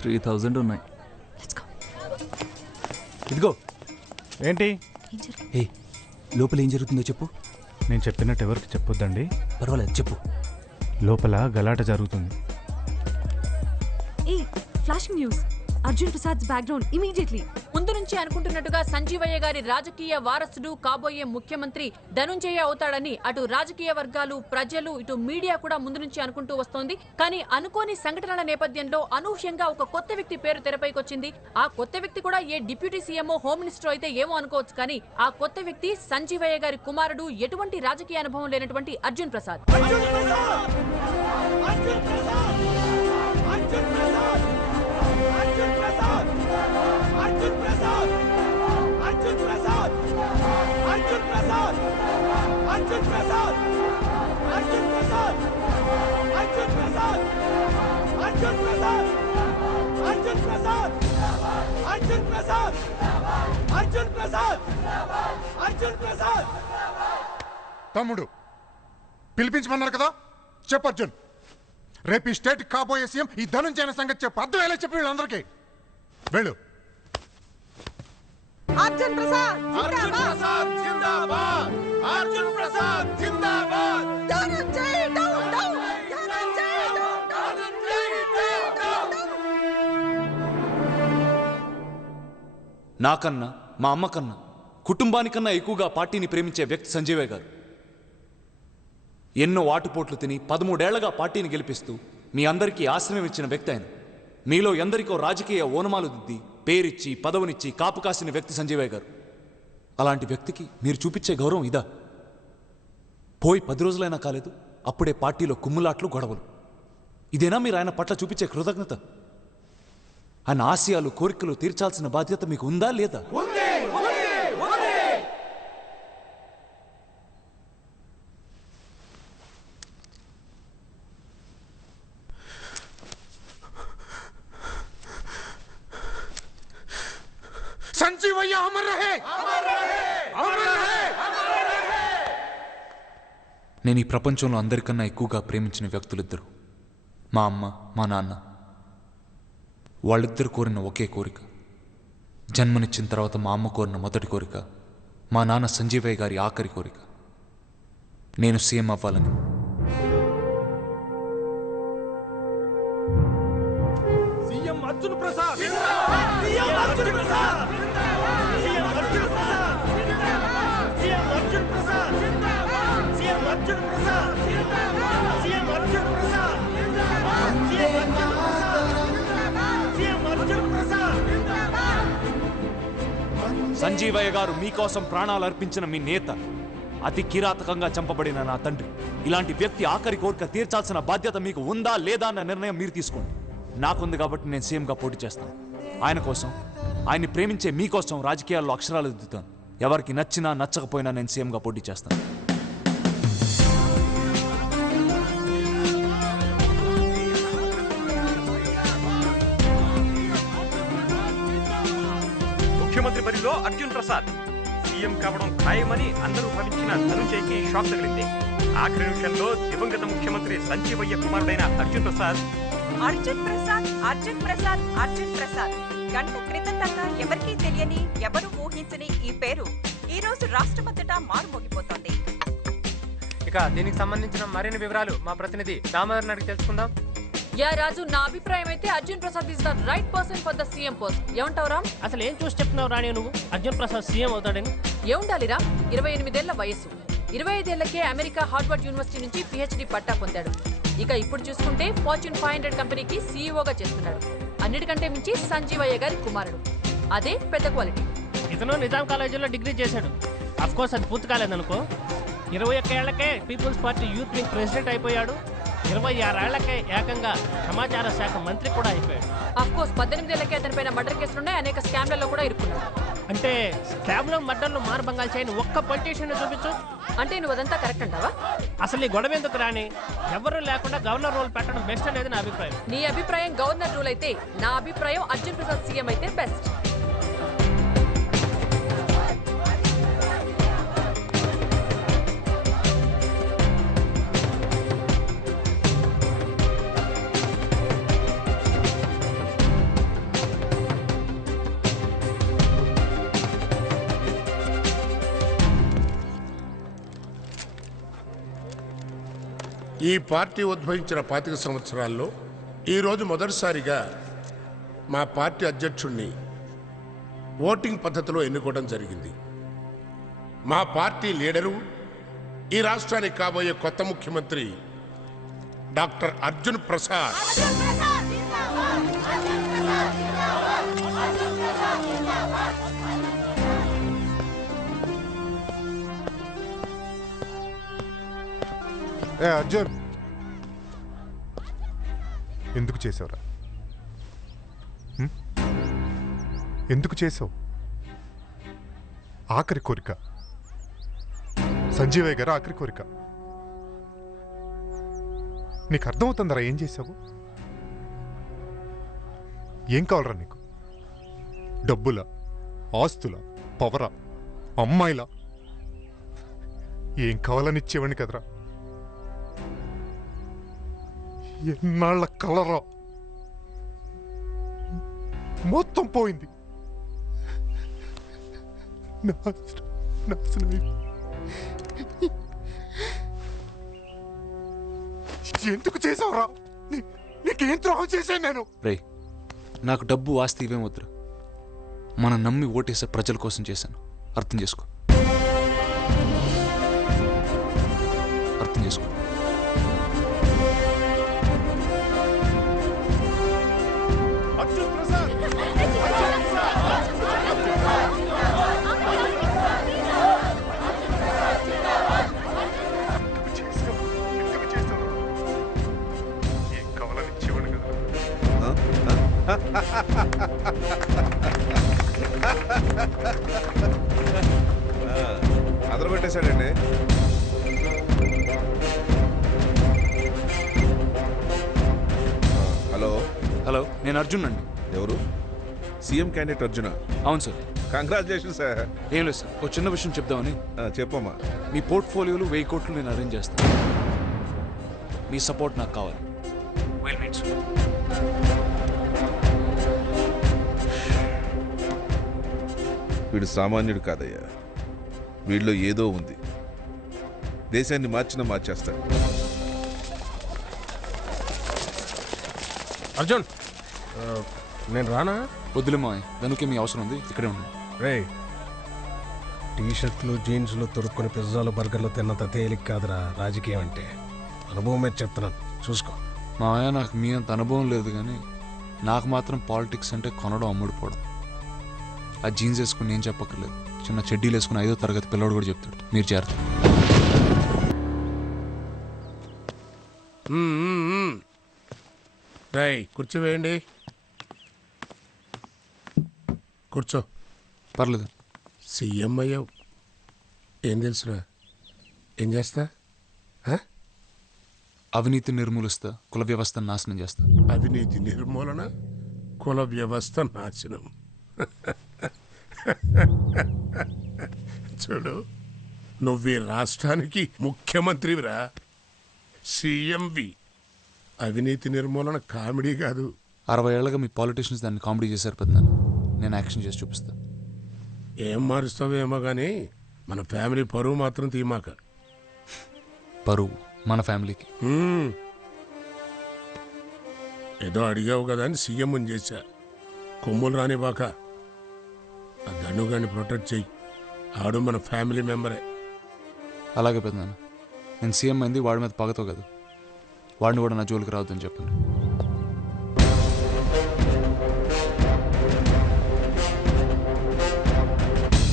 Three thousand ఉన్నాయి. ఇదిగో. ఏంటి? ఏం లోపల ఏం జరుగుతుందో చెప్పు. నేను చెప్పినట్టు ఎవరికి చెప్పొద్దండి? పర్వాలేదు చెప్పు. లోపల గలాట జరుగుతుంది. ఏ flashing news Arjun Prasad background immediately ముందు నుంచి అనుకుంటున్నట్టుగా సంజీవయ్య గారి రాజకీయ వారసుడు కాబోయే ముఖ్యమంత్రి ధనుంజయ అవుతాడని అటు రాజకీయ వర్గాలు ప్రజలు ఇటు మీడియా కూడా ముందు నుంచి అనుకుంటూ వస్తోంది. కానీ అనుకోని సంఘటనల నేపథ్యంలో అనూహ్యంగా ఒక కొత్త వ్యక్తి పేరు తెరపైకొచ్చింది. ఆ కొత్త వ్యక్తి కూడా ఏ డిప్యూటీ సీఎంఓ హోమ్ మినిస్టర్ అయితే ఏమో అనుకోవచ్చు కానీ ఆ కొత్త వ్యక్తి సంజీవయ్య గారి కుమారుడు. ఎటువంటి రాజకీయ అనుభవం లేనటువంటి అర్జున్ ప్రసాద్! తమ్ముడు పిలిపించమన్నారు కదా? చెప్పు అర్జున్. రేపు ఈ స్టేట్ కాబోయే సీఎం ఈ ధనుంజయన సంగతి చెప్పు. అర్థమయ్యేలా చెప్పి వీళ్ళందరికీ. వెళ్ళు. Arjun Prasad Dhananjay down down Dhananjay down down నాకన్నా మా అమ్మకన్నా కుటుంబానికన్నా ఎక్కువగా పార్టీని ప్రేమించే వ్యక్తి సంజీవయ్య గారు. ఎన్నో ఆటుపోట్లు తిని పదమూడేళ్ళగా పార్టీని గెలిపిస్తూ మీ అందరికీ ఆశ్రయం ఇచ్చిన వ్యక్తి ఆయన. మీలో ఎందరికో రాజకీయ ఓనమాలు దిద్ది పేరిచ్చి పదవునిచ్చి కాపు కాసిన వ్యక్తి సంజీవయ్య గారు. అలాంటి వ్యక్తికి మీరు చూపించే గౌరవం ఇదా? పోయి పది రోజులైనా కాలేదు అప్పుడే పార్టీలో కుమ్ములాట్లు గొడవలు. ఇదేనా మీరు ఆయన పట్ల చూపించే కృతజ్ఞత? ఆయన ఆశయాలు కోరికలు తీర్చాల్సిన బాధ్యత మీకు ఉందా లేదా? సంజీవయ్య అమర్ రహే! అమర్ నేను ఈ ప్రపంచంలో అందరికన్నా ఎక్కువగా ప్రేమించిన వ్యక్తులిద్దరు. మా అమ్మ మా నాన్న. వాళ్ళిద్దరు కోరిన ఒకే కోరిక. జన్మనిచ్చిన తర్వాత మా అమ్మ కోరిన మొదటి కోరిక. మా నాన్న సంజీవయ్య గారి ఆఖరి కోరిక. నేను సీఎం అవ్వాలని. సంజీవయ్య గారు మీకోసం ప్రాణాలు అర్పించిన మీ నేత అతి కిరాతకంగా చంపబడిన నా తండ్రి. ఇలాంటి వ్యక్తి ఆఖరి కోరిక తీర్చాల్సిన బాధ్యత మీకు ఉందా లేదా అన్న నిర్ణయం మీరు తీసుకోండి. నాకుంది కాబట్టి నేను సీఎంగా పోటీ చేస్తాను. ఆయన కోసం ఆయన్ని ప్రేమించే మీకోసం రాజకీయాల్లో అక్షరాలు దిద్దుతాను. ఎవరికి నచ్చినా నచ్చకపోయినా నేను సీఎంగా పోటీ చేస్తాను. బరిలో అర్జున్ ప్రసాద్. సీఎం కావడం ఖాయమని అందరూ భావించిన ధనుంజయ్కి షాక్ తగిలింది. ఆఖరి నిమిషంలో దివంగత ముఖ్యమంత్రి సంజీవయ్య కుమారుడైన అర్జున్ ప్రసాద్. అర్జున్ ప్రసాద్ అర్జున్ ప్రసాద్ అర్జున్ ప్రసాద్. గంట క్రితం దాకా ఎవరికీ తెలియని ఎవరు ఊహించని ఈ పేరు ఈ రోజు రాష్ట్రమంతటా మారుమోగిపోతోంది. ఇక దీనికి సంబంధించిన మరిన్ని వివరాలు మా ప్రతినిధి దామోదర్ అడిగి తెలుసుకుందాం. యా రాజు నా అభిప్రాయం అయితే Arjun Prasad is the right person for the CM post ఏమంటావు రామ్? అసలు ఏం చూసి చెప్తున్నావు రాణి నువ్వు? అర్జున్ ప్రసాద్ సీఎం అవుతాడని. ఏముండాలిరా ఇరవై ఎనిమిదేళ్ళ వయస్సు. ఇరవై ఐదేళ్ళకే అమెరికా హార్వర్డ్ యూనివర్సిటీ నుంచి పిహెచ్డి పట్టా పొందాడు. ఇక ఇప్పుడు చూసుకుంటే ఫార్చ్యూన్ ఫైవ్ హండ్రెడ్ కంపెనీకి సీఈఓగా చేస్తున్నాడు. అన్నిటికంటే మించి సంజీవయ్య గారి కుమారుడు. అదే పెద్ద క్వాలిటీ. ఇతను నిజాం కాలేజీలో డిగ్రీ చేశాడు. అఫ్ కోర్స్ అది పూర్తి కాలేదనుకో. ఇరవై ఒక్క ఏళ్ళకే people's party youth wing president అయిపోయాడు. ఇరవై ఆరేళ్ళకే ఏకంగా సమాచార శాఖ మంత్రి కూడా అయిపోయాడు. అఫ్ కోర్స్ పద్దెనిమిదేళ్ళకే అతనిపైన మర్డర్ కేసులున్నాయి అనేక స్కామ్లలో కూడా ఇరుక్కున్నాడు అంటే స్కామ్లో మర్డర్లు మానభంగాలు చేయని ఒక్క పొలిటీషియన్ చూపించు. అంటే నువ్వు అదంతా కరెక్ట్ అంటావా? అసలు ఈ గొడవ ఎందుకు రాని ఎవరు లేకుండా గవర్నర్ రోల్ పెట్టడం బెస్ట్ అనేది నా అభిప్రాయం. నీ అభిప్రాయం గవర్నర్ రూల్ అయితే నా అభిప్రాయం అర్జున్ ప్రసాద్ సీఎం అయితే బెస్ట్. ఈ పార్టీ ఉద్భవించిన పాతిక సంవత్సరాల్లో ఈరోజు మొదటిసారిగా మా పార్టీ అధ్యక్షుణ్ణి ఓటింగ్ పద్ధతిలో ఎన్నుకోవడం జరిగింది. మా పార్టీ లీడరు ఈ రాష్ట్రానికి కాబోయే కొత్త ముఖ్యమంత్రి డాక్టర్ అర్జున్ ప్రసాద్. అర్జున్. ఎందుకు చేసావురా? ఎందుకు చేసావు? ఆఖరి కోరిక. సంజీవయ్య గారు ఆఖరి కోరిక. నీకు అర్థమవుతుందరా ఏం చేసావు? ఏం కావాలరా నీకు? డబ్బుల? ఆస్తుల? పవరా? అమ్మాయిలా? ఏం కావాలని ఇచ్చేవాడిని కదరా? ఎన్నాళ్ళ కలరా? మొత్తం పోయింది. ఎందుకు చేసావురా నీ- నీకేం ద్రోహం చేశాను నేను? రే నాకు డబ్బు ఆస్తి ఇవేమొద్దురా మనం నమ్మి ఓటేసే ప్రజల కోసం చేశాను. అర్థం చేసుకో. అదరు పెట్టేశాడండి. హలో. హలో నేను అర్జున్ అండి. ఎవరు? CM candidate Arjuna? అవును సార్. కంగ్రాచులేషన్ సార్ ఏం లేదు సార్ ఒక చిన్న విషయం చెప్దామని. చెప్పమ్మా. మీ పోర్ట్ఫోలియోలు వెయ్యి కోట్లు నేను అరేంజ్ చేస్తాను. మీ సపోర్ట్ నాకు కావాలి. Meet వీడు సామాన్యుడు కాదయ్యా. వీడిలో ఏదో ఉంది. దేశాన్ని మార్చినా మార్చేస్తాడు. అర్జున్! నేను రానా? వద్దులే మావయ్య దానికి మీ అవసరం ఉంది ఇక్కడే ఉండండి రే టీ షర్ట్లు జీన్స్లు తొడుక్కొని పిజ్జాలు బర్గర్లు తిన్నంత తేలిక కాదురా రాజకీయం అంటే. అనుభవం మీద చెప్తున్నాను చూసుకో. మావయ్య నాకు మీ అంత అనుభవం లేదు కానీ నాకు మాత్రం పాలిటిక్స్ అంటే కొనడం అమ్ముడుపోవడం ఆ జీన్స్ వేసుకుని నేను చెప్పక్కర్లేదు. చిన్న చెడ్డీలు వేసుకుని ఐదో తరగతి పిల్లవాడు కూడా చెప్తాడు. మీరు చేరతారు రై కూర్చోవేయండి కూర్చో పర్లేదు. సీఎం అయ్యావు. ఏం తెలుసురా? ఏం చేస్తా? అవినీతి నిర్మూలిస్తా కుల వ్యవస్థను నాశనం చేస్తా. అవినీతి నిర్మూలన కుల వ్యవస్థ నాశనం. చూడు నువ్వు ఈ రాష్ట్రానికి ముఖ్యమంత్రివిరా. సీఎంవి. అవినీతి నిర్మూలన కామెడీ కాదు. అరవై ఏళ్ళగా మీ పాలిటీషియన్స్ దాన్ని కామెడీ చేశారు పెద్దనాన్న. నేను యాక్షన్ చేసి చూపిస్తా. ఏం మారుస్తావేమో కానీ మన ఫ్యామిలీ పరువు మాత్రం తీమాక. పరువు మన ఫ్యామిలీకి. హ్మ్. ఏదో అడిగావు కదా అని సీఎం చేశా. కొమ్ములు రానివ్వక. ఆ దండుగాన్ని ప్రొటెక్ట్ చెయ్యి. ఆడు మన ఫ్యామిలీ మెంబరే అలాగే పెద్దనాన్న. నేను సీఎం అయింది వాడి మీద పగతో కదా వాడిని కూడా నా జోలికి రావద్దని చెప్పండి.